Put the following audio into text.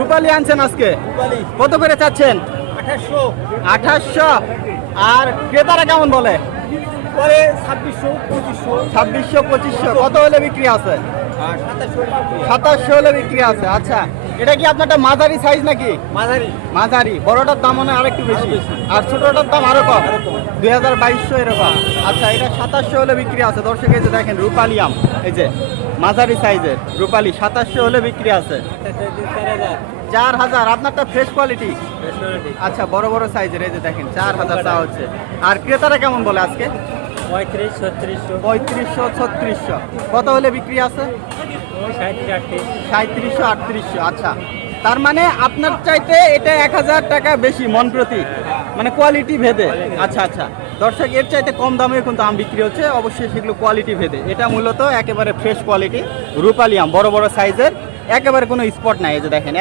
রূপালী আনছেন আজকে, রূপালী কত করে চাচ্ছেন? 2800 2800। আর ক্রেতারা কেমন বলে? পরে 2600 2500 2600 2500। কত হলে বিক্রি আছে? আর 2700 2700 হলে বিক্রি আছে। আচ্ছা, এটা কি আপনারটা মাঝারি সাইজ নাকি? মাঝারি মাঝারি। বড়টার দাম মনে হয় আরেকটু বেশি, আর ছোটটার দাম আরো কম, 2200 এরকম। আচ্ছা, এটা 2700 হলে বিক্রি আছে। দর্শক এই যে দেখেন রূপালী আম, এই যে মাঝারি সাইজের রূপালী 2700 হলে বিক্রি আছে। 4000। আপনারটা ফ্রেশ কোয়ালিটি? আচ্ছা, বড় বড় সাইজের, এই যে দেখেন 4000 চা হচ্ছে। আর ক্রেতারা কেমন বলে আজকে? 3500 3600। কত হলে বিক্রি আছে? 3700 3800। আচ্ছা, তার মানে আপনার চাইতে এটা 1000 টাকা বেশি মন প্রতি, মানে কোয়ালিটি ভেদে। আচ্ছা আচ্ছা, দর্শক এর চাইতে কম দামে কিন্তু আম বিক্রি হচ্ছে, অবশ্যই সেগুলো কোয়ালিটি ভেদে। এটা মূলত একেবারে ফ্রেশ কোয়ালিটি রূপালী আম, বড় বড় সাইজের, একেবারে কোনো স্পট নাই। এই যে দেখেন